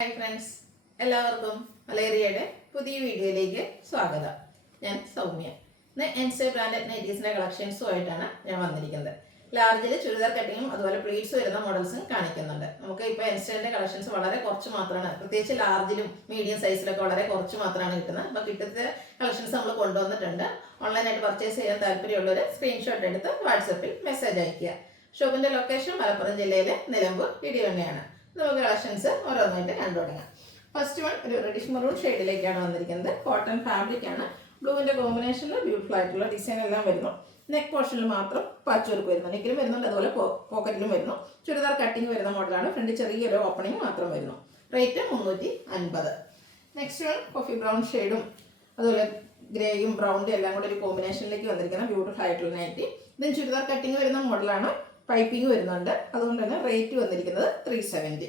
Hi friends, എല്ലാവർക്കും മലേറിയയുടെ പുതിയ വീഡിയോയിലേക്ക് സ്വാഗതം. ഞാൻ സൗമ്യ. ഇന്ന് എൻസെ ബ്രാൻഡഡ് നൈറ്റീസിൻ്റെ കളക്ഷൻസുമായിട്ടാണ് ഞാൻ വന്നിരിക്കുന്നത്. ലാർജിൽ ചുരിദാർ കട്ടിങ്ങും അതുപോലെ പ്ലീറ്റ്സ് വരുന്ന മോഡൽസും കാണിക്കുന്നുണ്ട്. നമുക്ക് ഇപ്പോൾ എൻസെൻ്റെ കളക്ഷൻസ് വളരെ കുറച്ച് മാത്രമാണ്, പ്രത്യേകിച്ച് ലാർജിലും മീഡിയം സൈസിലൊക്കെ വളരെ കുറച്ച് മാത്രമാണ് കിട്ടുന്നത്. അപ്പോൾ കിട്ടുന്ന കളക്ഷൻസ് നമ്മൾ കൊണ്ടുവന്നിട്ടുണ്ട്. ഓൺലൈനായിട്ട് പർച്ചേസ് ചെയ്യാൻ താല്പര്യമുള്ളവർ സ്ക്രീൻഷോട്ട് എടുത്ത് വാട്സപ്പിൽ മെസ്സേജ് അയയ്ക്കുക. ഷോപ്പിൻ്റെ ലൊക്കേഷൻ മലപ്പുറം ജില്ലയിലെ നിലമ്പൂർ ഇടിവണ്ണയാണ്. നമുക്ക് കളക്ഷൻസ് ഓരോന്നായിട്ട് കണ്ടു തുടങ്ങാം. ഫസ്റ്റ് വൺ ഒരു റെഡിഷ് മറൂൺ ഷെയ്ഡിലേക്കാണ് വന്നിരിക്കുന്നത്. കോട്ടൺ ഫാബ്രിക് ആണ്. ബ്ലൂവിൻ്റെ കോമ്പിനേഷനിൽ ബ്യൂട്ടിഫുൾ ആയിട്ടുള്ള ഡിസൈൻ എല്ലാം വരുന്നു. നെക്ക് പോർഷനിൽ മാത്രം പാച്ച് വർക്ക് വരുന്നു. നെക്കിലും വരുന്നുണ്ട്, അതുപോലെ പോക്കറ്റിലും വരുന്നു. ചുരിദാർ കട്ടിങ് വരുന്ന മോഡലാണ്. ഫ്രണ്ട് ചെറിയൊരു ഓപ്പണിംഗ് മാത്രം വരുന്നു. Rate 350. Next one coffee brown ഷെയ്ഡും അതുപോലെ ഗ്രേയും ബ്രൗണിൻ്റെ എല്ലാം കൂടെ ഒരു കോമ്പിനേഷനിലേക്ക് വന്നിരിക്കുന്ന ബ്യൂട്ടിഫുൾ ആയിട്ടുള്ള നൈറ്റി. ഇതിന് ചുരിദാർ കട്ടിങ് വരുന്ന മോഡലാണ്. പൈപ്പിംഗ് വരുന്നുണ്ട്. അതുകൊണ്ട് തന്നെ റേറ്റ് വന്നിരിക്കുന്നത് 370.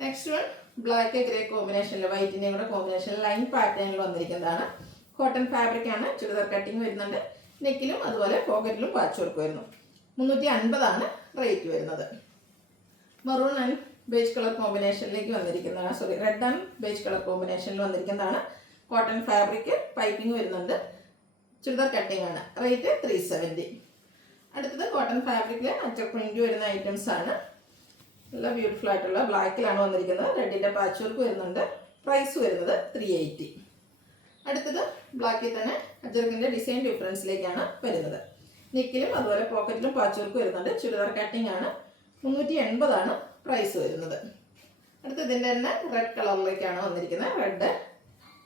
നെക്സ്റ്റ് വൺ ബ്ലാക്ക് ഗ്രേ കോമ്പിനേഷനിൽ വൈറ്റിൻ്റെയും കൂടെ കോമ്പിനേഷനിൽ ലൈൻ പാറ്റേണിൽ വന്നിരിക്കുന്നതാണ്. കോട്ടൺ ഫാബ്രിക് ആണ്. ചുരിദാർ കട്ടിങ് വരുന്നുണ്ട്. നെക്കിലും അതുപോലെ പോക്കറ്റിലും പാച്ച് വർക്ക് വരുന്നു. 350 റേറ്റ് വരുന്നത്. മറൂൺ ആൻഡ് ബേജ് കളർ കോമ്പിനേഷനിലേക്ക് വന്നിരിക്കുന്നതാണ്. റെഡ് ആൻഡ് ബേജ് കളർ കോമ്പിനേഷനിൽ വന്നിരിക്കുന്നതാണ്. കോട്ടൺ ഫാബ്രിക്, പൈപ്പിംഗ് വരുന്നുണ്ട്. ചുരിദാർ കട്ടിങ് ആണ്. റേറ്റ് 370. അടുത്തത് കോട്ടൺ ഫാബ്രിക്കിൽ അറ്റ പ്രിന്റ് വരുന്ന ഐറ്റംസ് ആണ്. നല്ല ബ്യൂട്ടിഫുൾ ആയിട്ടുള്ള ബ്ലാക്കിലാണ് വന്നിരിക്കുന്നത്. റെഡിൻ്റെ പാച്ച് വർക്ക് വരുന്നുണ്ട്. പ്രൈസ് വരുന്നത് 380. അടുത്തത് ബ്ലാക്കിൽ തന്നെ അജർക്കിൻ്റെ ഡിസൈൻ ഡിഫറൻസിലേക്കാണ് വരുന്നത്. നെക്കിലും അതുപോലെ പോക്കറ്റിലും പാച്ച് വർക്ക് വരുന്നുണ്ട്. ചുരിദാർ കട്ടിംഗ് ആണ്. 380 പ്രൈസ് വരുന്നത്. അടുത്ത ഇതിൻ്റെ തന്നെ റെഡ് കളറിലേക്കാണ് വന്നിരിക്കുന്നത്. റെഡ്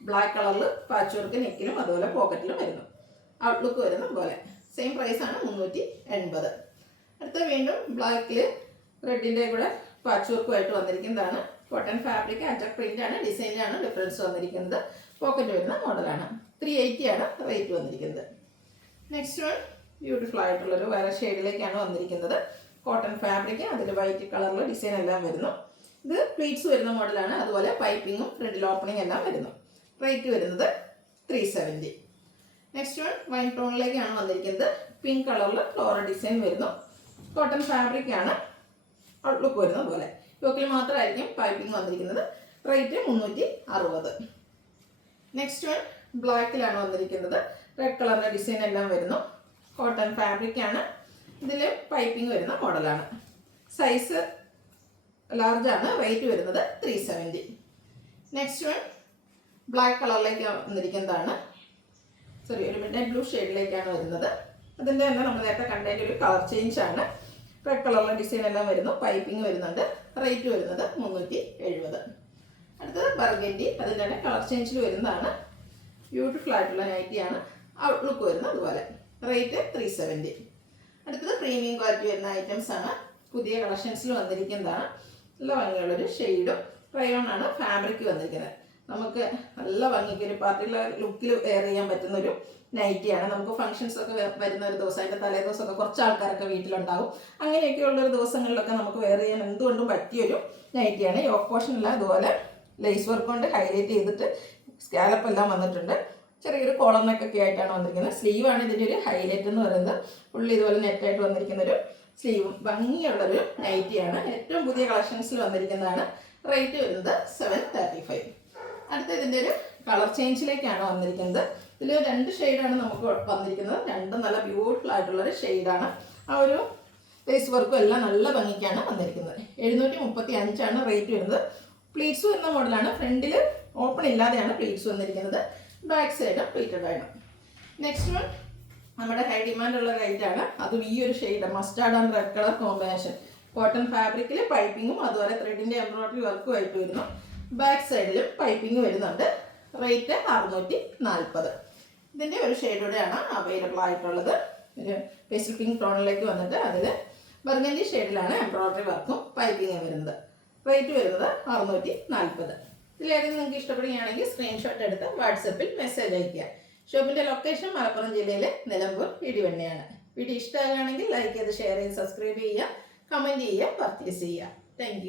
ബ്ലാക്ക് കളറിൽ പാച്ച് വർക്ക് നെക്കിലും അതുപോലെ പോക്കറ്റിലും വരുന്നു. ഔട്ട്ലുക്ക് വരുന്ന പോലെ സെയിം പ്രൈസാണ് 380. അടുത്ത വീണ്ടും ബ്ലാക്കിൽ റെഡിൻ്റെ കൂടെ പാച്ച് വർക്കുമായിട്ട് വന്നിരിക്കുന്നതാണ്. കോട്ടൺ ഫാബ്രിക് അജക് പ്രിൻ്റ് ആണ്. ഡിസൈനിലാണ് ഡിഫറൻസ് വന്നിരിക്കുന്നത്. പോക്കറ്റ് വരുന്ന മോഡലാണ്. 380 റേറ്റ് വന്നിരിക്കുന്നത്. നെക്സ്റ്റ് വൺ ബ്യൂട്ടിഫുൾ ആയിട്ടുള്ളൊരു വേറെ ഷെയ്ഡിലേക്കാണ് വന്നിരിക്കുന്നത്. കോട്ടൺ ഫാബ്രിക്, അതിൽ വൈറ്റ് കളറിൽ ഡിസൈൻ എല്ലാം വരുന്നു. ഇത് പ്ലീറ്റ്സ് വരുന്ന മോഡലാണ്. അതുപോലെ പൈപ്പിങ്ങും ഫ്രണ്ടിൽ ഓപ്പണിംഗ് എല്ലാം വരുന്നു. റേറ്റ് വരുന്നത് 370. നെക്സ്റ്റ് വൺ വൈൻ ടോണിലേക്കാണ് വന്നിരിക്കുന്നത്. പിങ്ക് കളറിൽ ഫ്ലോറൽ ഡിസൈൻ വരുന്നു. കോട്ടൺ ഫാബ്രിക് ആണ്. ഔട്ട്ലുക്ക് വരുന്ന പോലെ യോക്കിൽ മാത്രമായിരിക്കും പൈപ്പിംഗ് വന്നിരിക്കുന്നത്. റേറ്റ് 360. നെക്സ്റ്റ് വൺ ബ്ലാക്കിലാണ് വന്നിരിക്കുന്നത്. റെഡ് കളറിൻ്റെ ഡിസൈൻ എല്ലാം വരുന്നു. കോട്ടൺ ഫാബ്രിക് ആണ്. ഇതിൽ പൈപ്പിംഗ് വരുന്ന മോഡലാണ്. സൈസ് ലാർജ് ആണ്. റേറ്റ് വരുന്നത് 370. നെക്സ്റ്റ് വൺ ബ്ലാക്ക് കളറിലേക്ക് വന്നിരിക്കുന്നതാണ്. ഒരു മിഡ് ബ്ലൂ ഷെയ്ഡിലേക്കാണ് വരുന്നത്. അതിൻ്റെ തന്നെ നമ്മൾ നേരത്തെ കണ്ടതിൻ്റെ ഒരു കളർ ചേഞ്ച് ആണ്. റെഡ് കളറിലെ ഡിസൈൻ എല്ലാം വരുന്നു. പൈപ്പിംഗ് വരുന്നുണ്ട്. റേറ്റ് വരുന്നത് 370. അടുത്തത് ബർഗൻഡി, അതിൻ്റെ തന്നെ കളർ ചേഞ്ചിൽ വരുന്നതാണ്. ബ്യൂട്ടിഫുൾ ആയിട്ടുള്ള നൈറ്റിയാണ്. ഔട്ട്ലുക്ക് വരുന്നത് അതുപോലെ. റേറ്റ് 370. അടുത്തത് പ്രീമിയം ക്വാളിറ്റി വരുന്ന ഐറ്റംസ് ആണ്. പുതിയ കളക്ഷൻസിൽ വന്നിരിക്കുന്നതാണ്. നല്ല ഭംഗിയുള്ളൊരു ഷെയ്ഡും റയോൺ ആണ് ഫാബ്രിക് വന്നിരിക്കുന്നത്. നമുക്ക് നല്ല ഭംഗിക്ക് ഒരു പാർട്ടിയിലെ ലുക്കിൽ വെയർ ചെയ്യാൻ പറ്റുന്ന ഒരു നൈറ്റിയാണ്. നമുക്ക് ഫംഗ്ഷൻസ് ഒക്കെ വരുന്ന ഒരു ദിവസം, അതിൻ്റെ തലേ ദിവസമൊക്കെ കുറച്ച് ആൾക്കാരൊക്കെ വീട്ടിലുണ്ടാവും. അങ്ങനെയൊക്കെയുള്ളൊരു ദിവസങ്ങളിലൊക്കെ നമുക്ക് വെയർ ചെയ്യാൻ എന്തുകൊണ്ടും പറ്റിയൊരു നൈറ്റിയാണ്. യോക്ക് പോർഷനില്ല, അതുപോലെ ലേസ് വർക്ക് കൊണ്ട് ഹൈലൈറ്റ് ചെയ്തിട്ട് സ്കാലപ്പ് എല്ലാം വന്നിട്ടുണ്ട്. ചെറിയൊരു കോളർ നെക്കൊക്കെ ആയിട്ടാണ് വന്നിരിക്കുന്നത്. സ്ലീവാണ് ഇതിൻ്റെ ഒരു ഹൈലൈറ്റ് എന്ന് പറയുന്നത്. ഉള്ളി ഇതുപോലെ നെറ്റായിട്ട് വന്നിരിക്കുന്നൊരു സ്ലീവും ഭംഗിയുള്ളൊരു നൈറ്റിയാണ്. ഏറ്റവും പുതിയ കളക്ഷൻസിൽ വന്നിരിക്കുന്നതാണ്. റേറ്റ് വരുന്നത് 735. അടുത്ത ഇതിൻ്റെ ഒരു കളർ ചേഞ്ചിലേക്കാണ് വന്നിരിക്കുന്നത്. ഇതിൽ 2 ഷെയ്ഡാണ് നമുക്ക് വന്നിരിക്കുന്നത്. രണ്ടും നല്ല ബ്യൂട്ടിഫുൾ ആയിട്ടുള്ളൊരു ഷെയ്ഡാണ്. ആ ഒരു ലേസ് വർക്കും എല്ലാം നല്ല ഭംഗിക്കാണ് വന്നിരിക്കുന്നത്. 735 റേറ്റ് വരുന്നത്. പ്ലീറ്റ്സ് വരുന്ന മോഡലാണ്. ഫ്രണ്ടിൽ ഓപ്പൺ ഇല്ലാതെയാണ് പ്ലീറ്റ്സ് വന്നിരിക്കുന്നത്. ബാക്ക് സൈഡ് പ്ലീറ്റഡ് ആണ്. നെക്സ്റ്റ് വൺ നമ്മുടെ ഹൈ ഡിമാൻഡുള്ള റേറ്റാണ്. അതും ഈ ഒരു shade mustard and red colour combination. Cotton ഫാബ്രിക്കിൽ പൈപ്പിങ്ങും അതുപോലെ ത്രെഡിൻ്റെ എംബ്രോയിഡറി വർക്കും ആയിട്ട് വരുന്നു. ബാക്ക് സൈഡിലും പൈപ്പിംഗ് വരുന്നുണ്ട്. റേറ്റ് 640. ഇതിൻ്റെ ഒരു ഷെയ്ഡൂടെയാണ് അവൈലബിൾ ആയിട്ടുള്ളത്. ഒരു പേസ്റ്റൽ പിങ്ക് ടോണിലേക്ക് വന്നിട്ട് അതിൽ ബർഗൻഡി ഷെയ്ഡിലാണ് എംബ്രോയിഡറി വർക്കും പൈപ്പിംഗ് വരുന്നത്. റേറ്റ് വരുന്നത് 640. ഇതിലേതെങ്കിലും നിങ്ങൾക്ക് ഇഷ്ടപ്പെടുകയാണെങ്കിൽ സ്ക്രീൻഷോട്ട് എടുത്ത് വാട്സപ്പിൽ മെസ്സേജ് അയയ്ക്കുക. ഷോപ്പിൻ്റെ ലൊക്കേഷൻ മലപ്പുറം ജില്ലയിലെ നിലമ്പൂർ ഇടിവണ്ണയാണ്. വീഡിയോ ഇഷ്ടമാകുകയാണെങ്കിൽ ലൈക്ക് ചെയ്ത് ഷെയർ ചെയ്ത് സബ്സ്ക്രൈബ് ചെയ്യുക, കമൻറ്റ് ചെയ്യുക, പർച്ചേസ് ചെയ്യുക. താങ്ക്